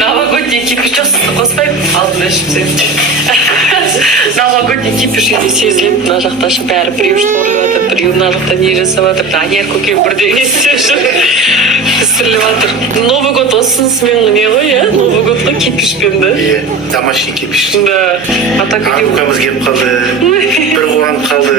Новогодний кипиш жасын қоспай алдына ішіп новогодний кипиш енді сезіледі. Мына жақта бәрі біреу шторлып жатыр, біреу мына жақта не жасап жатыр. Данияр көкем бірдеңе істеп жүр. Пісіріліп жатыр. Новый год осынысымен не ғой, иә? Новый годқа кипишпен, да? Иә, домашний кипиш. Да. А так Анкамыз келіп қалды, бір қуанып қалды.